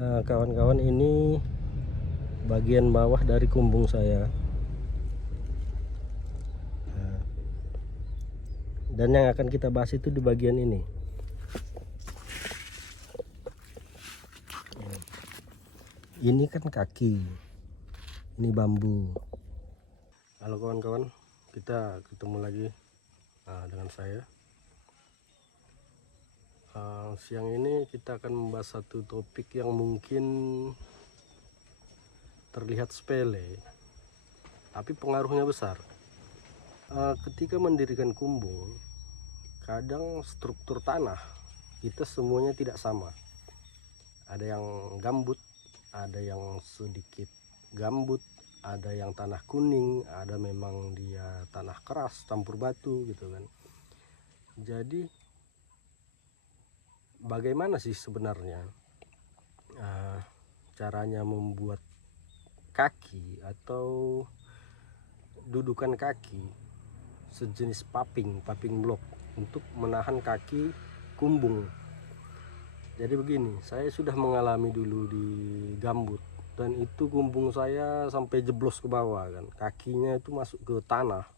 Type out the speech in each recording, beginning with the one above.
Kawan-kawan, ini bagian bawah dari kumbung saya. Nah, dan yang akan kita bahas itu di bagian ini. Ini kan kaki, ini bambu. Halo kawan-kawan, kita ketemu lagi dengan saya. Siang ini kita akan membahas satu topik yang mungkin terlihat sepele, tapi pengaruhnya besar. Ketika mendirikan kumbung, kadang struktur tanah kita semuanya tidak sama. Ada yang gambut, ada yang sedikit gambut, ada yang tanah kuning, ada memang dia tanah keras campur batu gitu kan. Jadi bagaimana sih sebenarnya caranya membuat kaki atau dudukan kaki sejenis paping blok untuk menahan kaki kumbung? Jadi begini, saya sudah mengalami dulu di gambut, dan itu kumbung saya sampai jeblos ke bawah kan, kakinya itu masuk ke tanah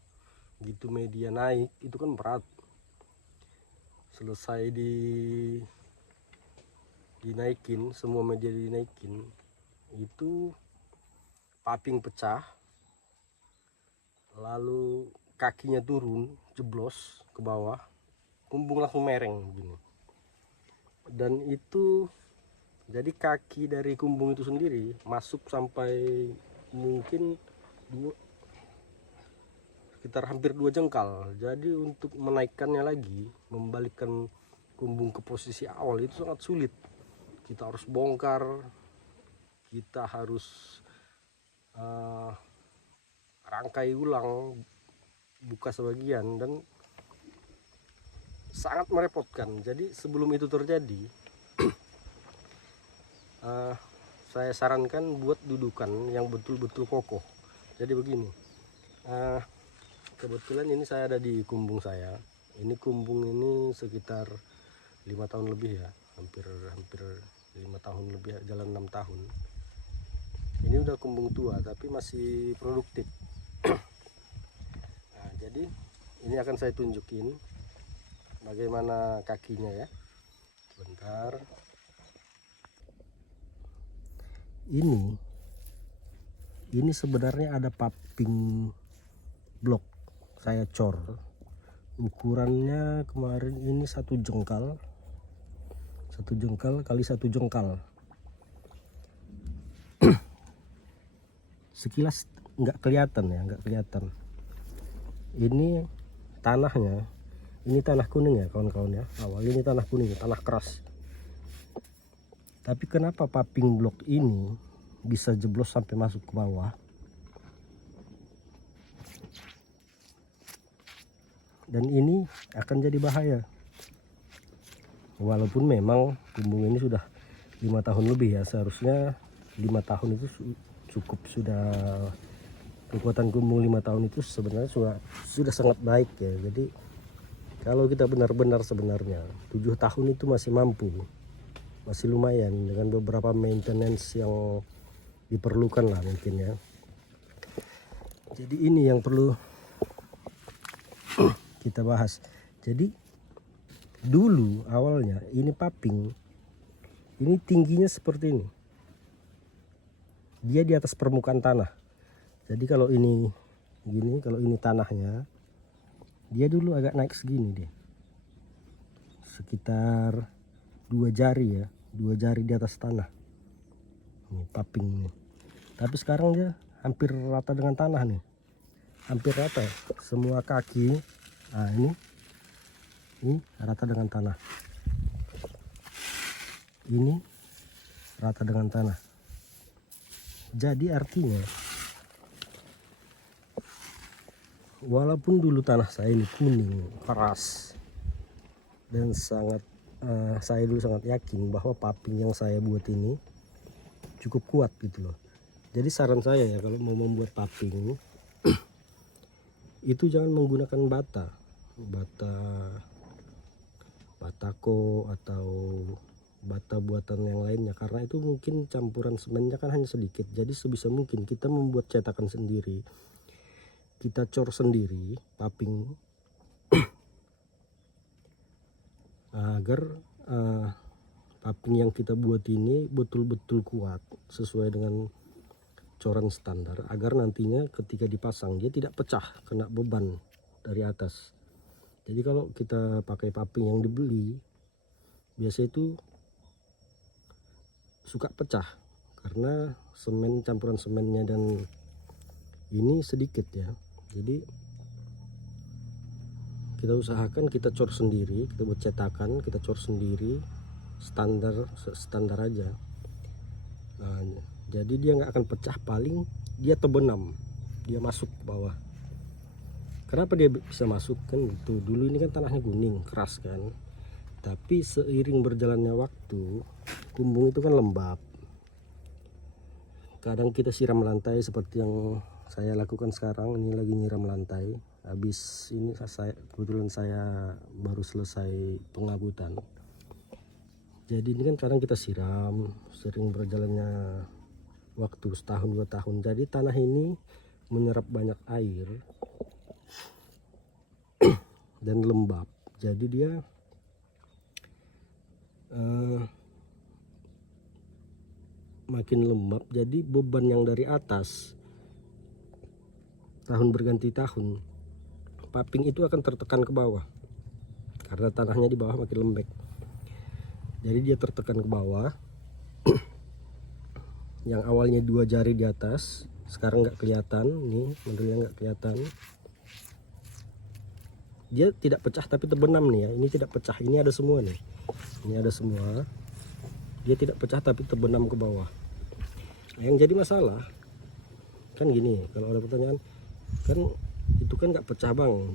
gitu, media naik itu kan berat. Selesai dinaikin, semua media dinaikin, itu paping pecah, lalu kakinya turun jeblos ke bawah, kumbung langsung mereng begini. Dan itu jadi kaki dari kumbung itu sendiri masuk sampai mungkin sekitar hampir 2 jengkal. Jadi untuk menaikkannya lagi, membalikkan kumbung ke posisi awal itu sangat sulit. Kita harus bongkar, kita harus rangkai ulang, buka sebagian, dan sangat merepotkan. Jadi sebelum itu terjadi, saya sarankan buat dudukan yang betul-betul kokoh. Jadi begini, kebetulan ini saya ada di kumbung saya. Ini kumbung ini sekitar 5 tahun lebih ya, hampir 5 tahun lebih, jalan 6 tahun. Ini udah kumbung tua tapi masih produktif. Nah, jadi ini akan saya tunjukin bagaimana kakinya ya. Sebentar. Ini sebenarnya ada paping blok saya cor. Ukurannya kemarin ini 1 jengkal kali 1 jengkal. Sekilas nggak kelihatan ya, nggak kelihatan. Ini tanahnya, ini tanah kuning ya kawan-kawan ya. Awal ini tanah kuning, tanah keras. Tapi kenapa paping blok ini bisa jeblos sampai masuk ke bawah? Dan ini akan jadi bahaya. Walaupun memang kumbung ini sudah 5 tahun lebih ya, seharusnya 5 tahun itu cukup. Sudah kekuatan kumbung 5 tahun itu sebenarnya sudah sangat baik ya. Jadi kalau kita benar-benar sebenarnya 7 tahun itu masih mampu, masih lumayan dengan beberapa maintenance yang diperlukan lah mungkin ya. Jadi ini yang perlu kita bahas. Jadi dulu awalnya ini paping, ini tingginya seperti ini, dia di atas permukaan tanah. Jadi kalau ini gini, kalau ini tanahnya, dia dulu agak naik segini deh, sekitar 2 jari ya, 2 jari di atas tanah. Ini paping ini. Tapi sekarang dia hampir rata dengan tanah nih, hampir rata semua kaki. Nah ini rata dengan tanah, ini rata dengan tanah. Jadi artinya walaupun dulu tanah saya ini kuning keras dan saya dulu sangat yakin bahwa paping yang saya buat ini cukup kuat gitu loh. Jadi saran saya ya, kalau mau membuat paping itu jangan menggunakan bata batako atau bata buatan yang lainnya, karena itu mungkin campuran semennya kan hanya sedikit. Jadi sebisa mungkin kita membuat cetakan sendiri, kita cor sendiri paping agar paping yang kita buat ini betul-betul kuat sesuai dengan coran standar, agar nantinya ketika dipasang dia tidak pecah kena beban dari atas. Jadi kalau kita pakai paping yang dibeli biasa itu suka pecah karena semen, campuran semennya dan ini sedikit ya. Jadi kita usahakan kita cor sendiri, kita buat cetakan, kita cor sendiri, standar aja. Nah, jadi dia nggak akan pecah, paling dia terbenam, dia masuk ke bawah. Kenapa dia bisa masuk kan gitu, dulu ini kan tanahnya kuning keras kan, tapi seiring berjalannya waktu kumbung itu kan lembab. Kadang kita siram lantai seperti yang saya lakukan sekarang, ini lagi nyiram lantai. Habis ini kebetulan saya baru selesai pengabutan. Jadi ini kan kadang kita siram, sering berjalannya waktu setahun 2 tahun. Jadi tanah ini menyerap banyak air dan lembab. Jadi dia makin lembab, jadi beban yang dari atas tahun berganti tahun, paping itu akan tertekan ke bawah karena tanahnya di bawah makin lembek. Jadi dia tertekan ke bawah. Yang awalnya 2 jari di atas sekarang nggak kelihatan, nih modelnya nggak kelihatan. Dia tidak pecah tapi terbenam nih ya, ini tidak pecah, ini ada semua nih, ini ada semua. Dia tidak pecah tapi terbenam ke bawah. Nah, yang jadi masalah kan gini, kalau ada pertanyaan kan itu kan nggak pecah bang,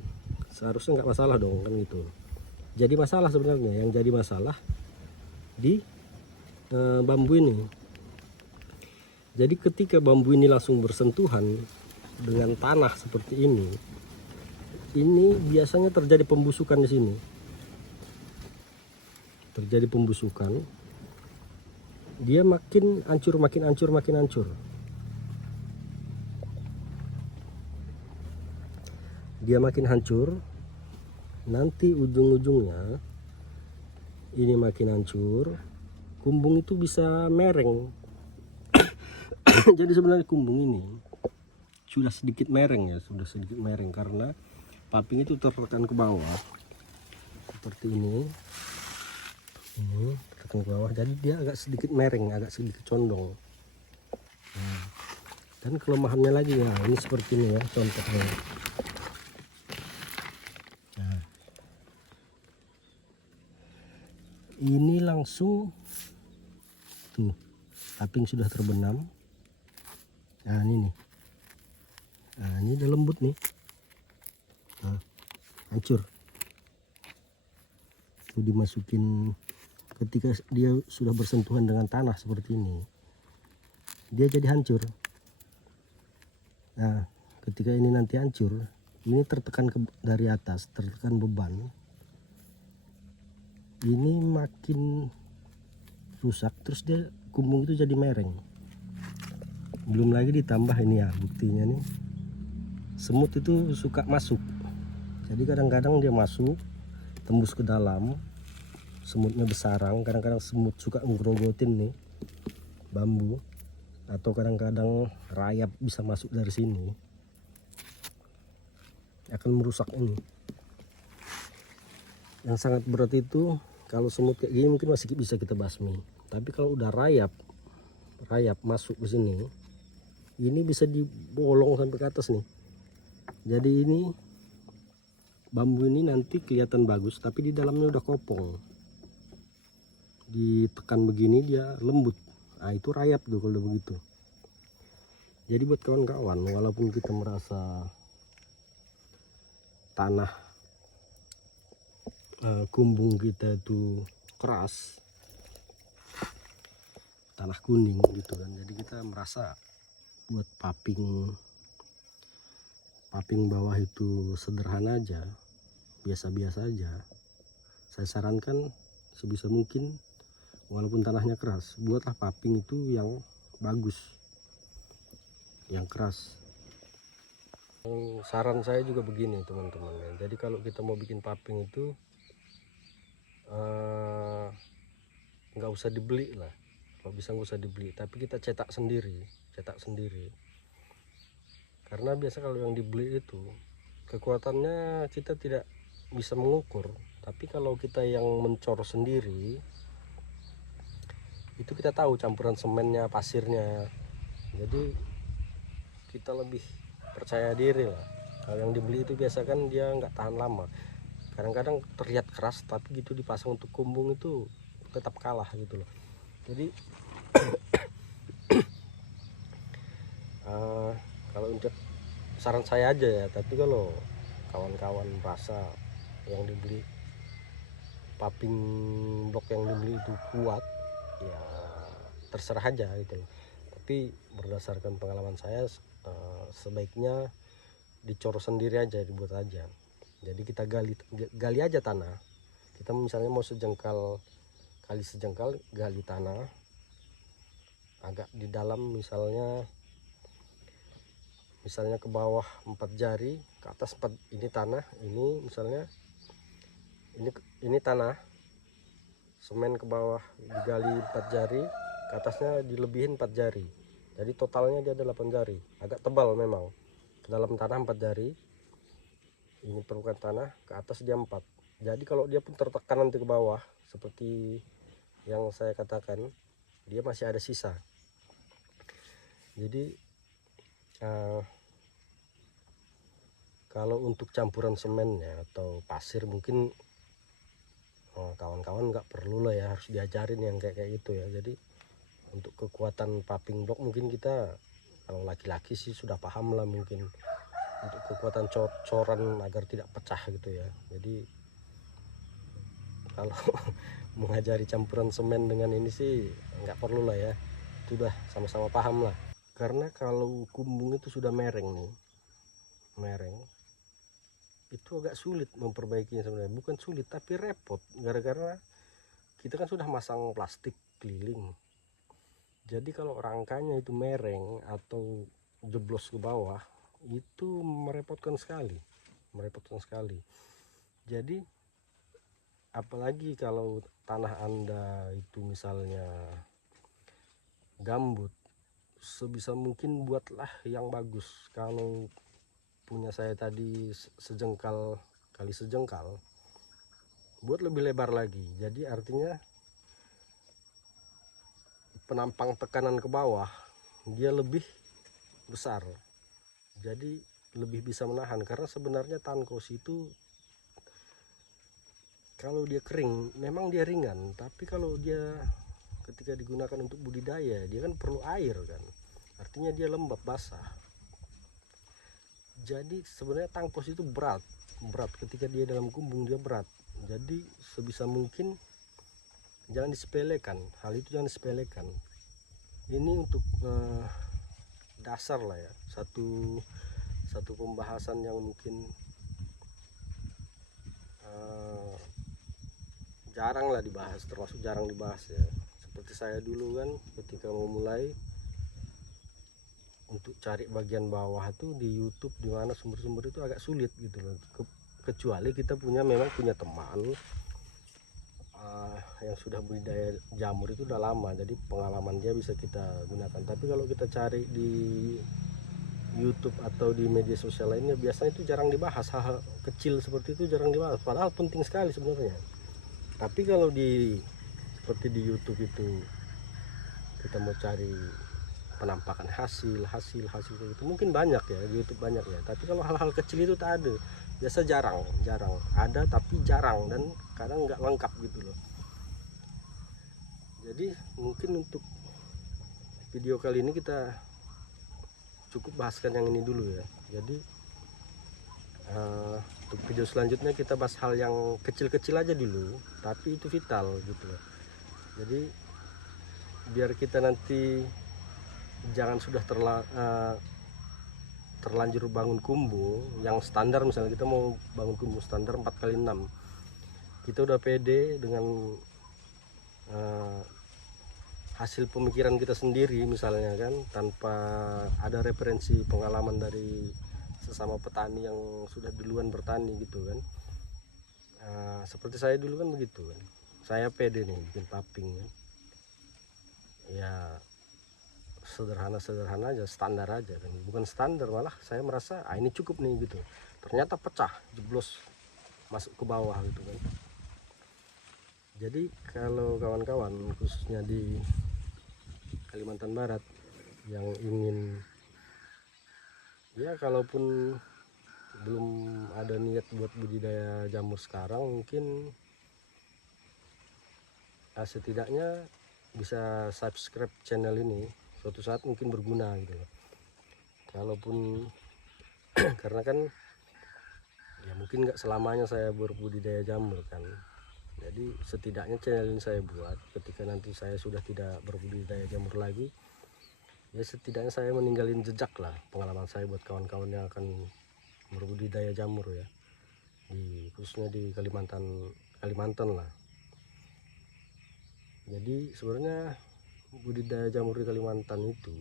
seharusnya nggak masalah dong kan gitu. Jadi masalah sebenarnya, yang jadi masalah di bambu ini. Jadi ketika bambu ini langsung bersentuhan dengan tanah seperti ini biasanya terjadi pembusukan di sini. Terjadi pembusukan. Dia makin hancur, makin hancur, makin hancur. Dia makin hancur. Nanti ujung-ujungnya ini makin hancur. Kumbung itu bisa mereng. Jadi sebenarnya kumbung ini sudah sedikit mereng ya, sudah sedikit mereng karena paping itu tertekan ke bawah seperti ini tertekan ke bawah, jadi dia agak sedikit mereng, agak sedikit condong. Nah, dan kelemahannya lagi ya, ini seperti ini ya contohnya. Nah, ini langsung tuh paping sudah terbenam. Nah ini nih, nah ini udah lembut nih. Nah, hancur. Itu dimasukin, ketika dia sudah bersentuhan dengan tanah seperti ini, dia jadi hancur. Nah, ketika ini nanti hancur, ini tertekan dari atas, tertekan beban. Ini makin rusak, terus dia kumbung itu jadi mereng. Belum lagi ditambah ini ya, buktinya nih, semut itu suka masuk. Jadi kadang-kadang dia masuk tembus ke dalam, semutnya bersarang. Kadang-kadang semut suka ngerogotin nih bambu, atau kadang-kadang rayap bisa masuk dari sini, akan merusak ini. Yang sangat berat itu kalau semut kayak gini mungkin masih bisa kita basmi, tapi kalau udah rayap masuk ke sini, ini bisa dibolong sampai ke atas nih. Jadi ini bambu ini nanti kelihatan bagus tapi di dalamnya udah kopong, ditekan begini dia lembut. Nah itu rayap tuh kalau udah begitu. Jadi buat kawan-kawan, walaupun kita merasa tanah kumbung kita itu keras, tanah kuning gitu kan, jadi kita merasa buat paping bawah itu sederhana aja, biasa-biasa aja. Saya sarankan sebisa mungkin walaupun tanahnya keras, buatlah paping itu yang bagus, yang keras. Saran saya juga begini teman-teman ya. Jadi kalau kita mau bikin paping itu nggak usah dibeli lah, kalau bisa nggak usah dibeli, tapi kita cetak sendiri. Karena biasa kalau yang dibeli itu kekuatannya kita tidak bisa mengukur, tapi kalau kita yang mencor sendiri itu kita tahu campuran semennya, pasirnya, jadi kita lebih percaya diri lah. Kalau yang dibeli itu biasa kan dia nggak tahan lama, kadang-kadang terlihat keras tapi gitu dipasang untuk kumbung itu tetap kalah gitu loh. Jadi kalau untuk saran saya aja ya, tapi kalau kawan-kawan merasa yang dibeli paping blok yang dibeli itu kuat, ya terserah aja gitu. Tapi berdasarkan pengalaman saya sebaiknya dicor sendiri aja, dibuat aja. Jadi kita gali aja tanah. Kita misalnya mau sejengkal kali sejengkal, gali tanah agak di dalam, misalnya ke bawah 4 jari, ke atas 4, ini tanah, ini misalnya ini tanah, semen ke bawah digali 4 jari, ke atasnya dilebihin 4 jari, jadi totalnya dia ada 8 jari. Agak tebal memang, ke dalam tanah 4 jari, ini permukaan tanah, ke atas dia 4. Jadi kalau dia pun tertekan nanti ke bawah seperti yang saya katakan, dia masih ada sisa. Jadi kalau untuk campuran semennya atau pasir mungkin kawan-kawan nggak perlu lah ya, harus diajarin yang kayak gitu ya. Jadi untuk kekuatan paping blok mungkin kita, kalau laki-laki sih sudah paham lah mungkin, untuk kekuatan coran agar tidak pecah gitu ya. Jadi kalau mengajari campuran semen dengan ini sih nggak perlu lah ya, itu udah sama-sama paham lah. Karena kalau kumbung itu sudah mereng, itu agak sulit memperbaikinya sebenarnya. Bukan sulit tapi repot, gara-gara kita kan sudah masang plastik keliling. Jadi kalau rangkanya itu mereng atau jeblos ke bawah, itu merepotkan sekali. Jadi apalagi kalau tanah Anda itu misalnya gambut, sebisa mungkin buatlah yang bagus. Kalau punya saya tadi sejengkal kali sejengkal, buat lebih lebar lagi. Jadi artinya penampang tekanan ke bawah dia lebih besar, jadi lebih bisa menahan. Karena sebenarnya tankos itu kalau dia kering memang dia ringan, tapi kalau dia ketika digunakan untuk budidaya, dia kan perlu air kan, artinya dia lembab basah. Jadi sebenarnya tangkos itu berat ketika dia dalam kumbung, dia berat. Jadi sebisa mungkin jangan disepelekan, hal itu jangan disepelekan. Ini untuk dasar lah ya, satu pembahasan yang mungkin jarang lah dibahas, termasuk jarang dibahas ya. Seperti saya dulu kan ketika mau mulai, untuk cari bagian bawah itu di YouTube, di mana sumber-sumber itu agak sulit gitu loh. Kecuali kita memang punya teman yang sudah budidaya jamur itu udah lama, jadi pengalaman dia bisa kita gunakan. Tapi kalau kita cari di YouTube atau di media sosial lainnya, biasanya itu jarang dibahas. Hal-hal kecil seperti itu jarang dibahas, padahal penting sekali sebenarnya. Tapi kalau seperti di YouTube itu, kita mau cari penampakan hasil kayak gitu, mungkin banyak ya di YouTube, banyak ya. Tapi kalau hal-hal kecil itu tak ada, biasa jarang ada, tapi jarang, dan kadang nggak lengkap gitu loh. Jadi mungkin untuk video kali ini kita cukup bahaskan yang ini dulu ya. Jadi untuk video selanjutnya kita bahas hal yang kecil-kecil aja dulu, tapi itu vital gitu loh. Jadi biar kita nanti jangan sudah terlanjur bangun kumbung yang standar. Misalnya kita mau bangun kumbung standar 4x6, kita udah pede dengan hasil pemikiran kita sendiri misalnya kan, tanpa ada referensi pengalaman dari sesama petani yang sudah duluan bertani gitu kan. Seperti saya dulu kan begitu kan, saya pede nih bikin paping kan. Ya sederhana aja, standar aja kan, bukan standar, malah saya merasa ini cukup nih gitu, ternyata pecah, jeblos, masuk ke bawah gitu kan. Jadi kalau kawan-kawan khususnya di Kalimantan Barat yang ingin, ya kalaupun belum ada niat buat budidaya jamur sekarang, mungkin setidaknya bisa subscribe channel ini, suatu saat mungkin berguna gitu loh. Kalaupun karena kan ya mungkin nggak selamanya saya berbudidaya jamur kan, jadi setidaknya channel ini saya buat ketika nanti saya sudah tidak berbudidaya jamur lagi, ya setidaknya saya meninggalin jejak lah, pengalaman saya buat kawan-kawan yang akan berbudidaya jamur ya, khususnya di Kalimantan lah. Jadi sebenarnya budidaya jamur di Kalimantan itu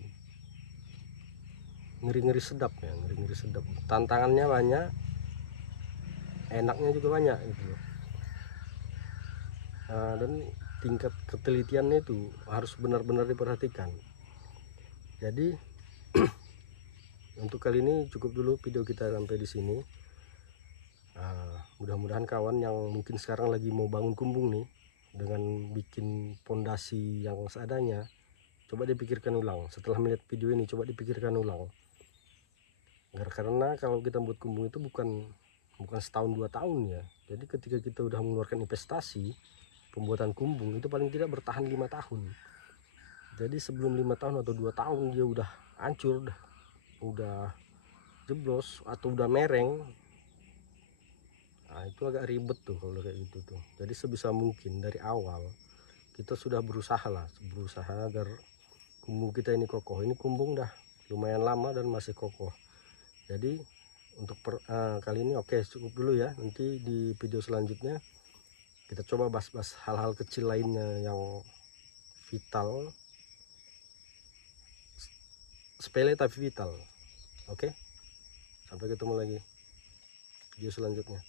ngeri-ngeri sedap ya, ngeri-ngeri sedap. Tantangannya banyak, enaknya juga banyak gitu loh. Dan tingkat ketelitiannya itu harus benar-benar diperhatikan. Jadi untuk kali ini cukup dulu video kita sampai di sini. Mudah-mudahan kawan yang mungkin sekarang lagi mau bangun kumbung nih dengan bikin pondasi yang seadanya, coba dipikirkan ulang. Setelah melihat video ini, coba dipikirkan ulang. Karena kalau kita buat kumbung itu bukan setahun 2 tahun ya. Jadi ketika kita udah mengeluarkan investasi pembuatan kumbung, itu paling tidak bertahan 5 tahun. Jadi sebelum 5 tahun atau 2 tahun dia udah hancur, udah jeblos atau udah mereng, itu agak ribet tuh kalau kayak gitu tuh. Jadi sebisa mungkin dari awal kita sudah berusaha agar kumbung kita ini kokoh. Ini kumbung dah lumayan lama dan masih kokoh. Jadi untuk kali ini oke, cukup dulu ya. Nanti di video selanjutnya kita coba bahas-bahas hal-hal kecil lainnya yang vital, sepele tapi vital. Oke, sampai ketemu lagi video selanjutnya.